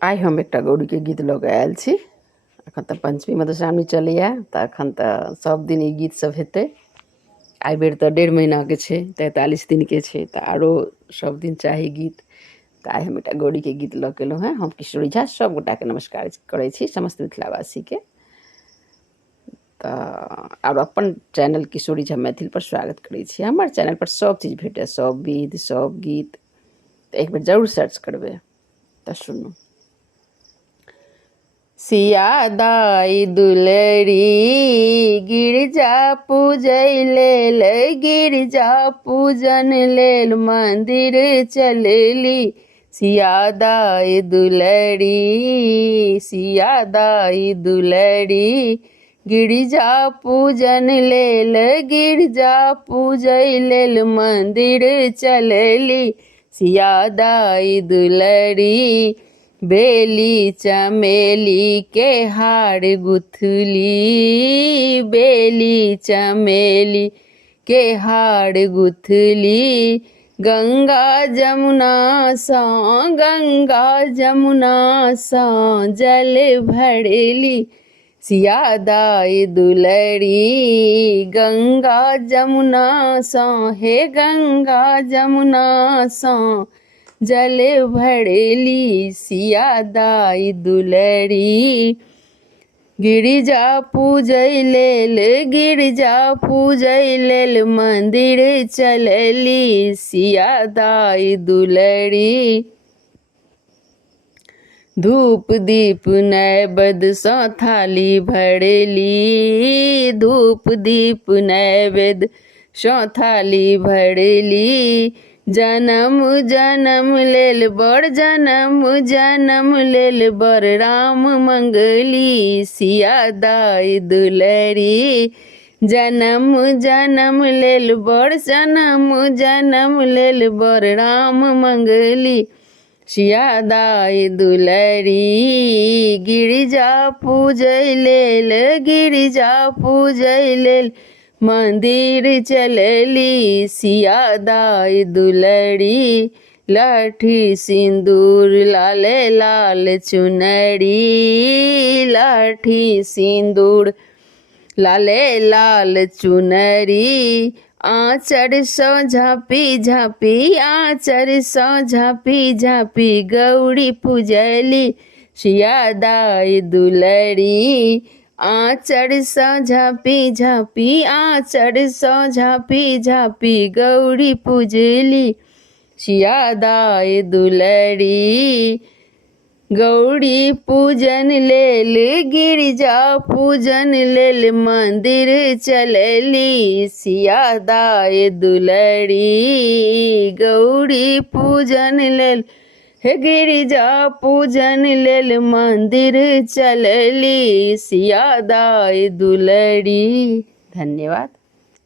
आइ हम एकटा गौरीके गीत लऽ कऽ आयल छी। एखन तऽ पंचमी मधुश्रावणी चलैए, तऽ एखन तऽ सब दिन ई गीत सब हेतै। एहि बेर तऽ 1.5 महीनाके छै, 43 दिनके छै, तऽ आरो सब दिन चाही गीत। तऽ आइ हम एकटा गौरीके गीत लऽ कऽ एलहुँ हेँ। हम किशोरी झा सभगोटाके नमस्कार करै छी, समस्त मिथिलावासीके। तऽ आर अपन चैनल किशोरी झा मैथिलपर स्वागत करै छी। हमर चैनलपर सब चीज भेटै, सब विध, सब गीत। तऽ एक बेर जरूर सर्च करबै। तऽ सुनू। सिया दाई दुलरी गिरजा पूजय लेल, गिरजा पूजन लेल मंदिर चलली। सिया दाई दुलरी, सिया दाई दुलरी गिरजा पूजन लेल, गिरजा पूजय लेल मंदिर चलली। सिया दाई दुलरी बेली चमेली के हार गुथली, बेली चमेली के हार गुथली। गंगा जमुना सँ, गंगा जमुना सँ जल भरली। सिया दाई दुलरी गंगा जमुना सँ, हे गंगा जमुना सँ जल भरली। सिया दाई दुलरी गिरजा पूजय लेल, गिरजा पूजय लेल मंदिर चलली। सिया दाई दुलरी धूप दीप नैवेद्य सँ थाली भरली, धूप दीप नैवेद्य सँ थाली भरली। जनम जनम लेल बर, जनम जनम लेल बर राम मंगली। सिया दाई दुलरी जनम जनम लेल बर, जनम जनम लेल बर राम मंगली। सिया दाई दुलरी गिरजा पूजय लेल, गिरजा पूजय लेल मंदिर चलली। सिया दाई दुलरी लाठी सिंदूर लाले लाल चुनरी, लाठी सिंदूर लाले लाल चुनरी। आँचर सँ झाँपी झाँपी, आँचर सँ झाँपी झाँपी गौरी पूजली। सिया दाई दुलरी आँचर सँ झाँपी झाँपी, आँचर सँ झाँपी झाँपी गौरी पूजली। सिया दाई दुलरी गौरी पूजन लेल, गिरजा पूजन लेल मंदिर चलली। सिया दाई दुलरी गौरी पूजन लेल, हे गिरजा पूजन लेल मंदिर चलली। सिया दाई दुलरी। धन्यवाद।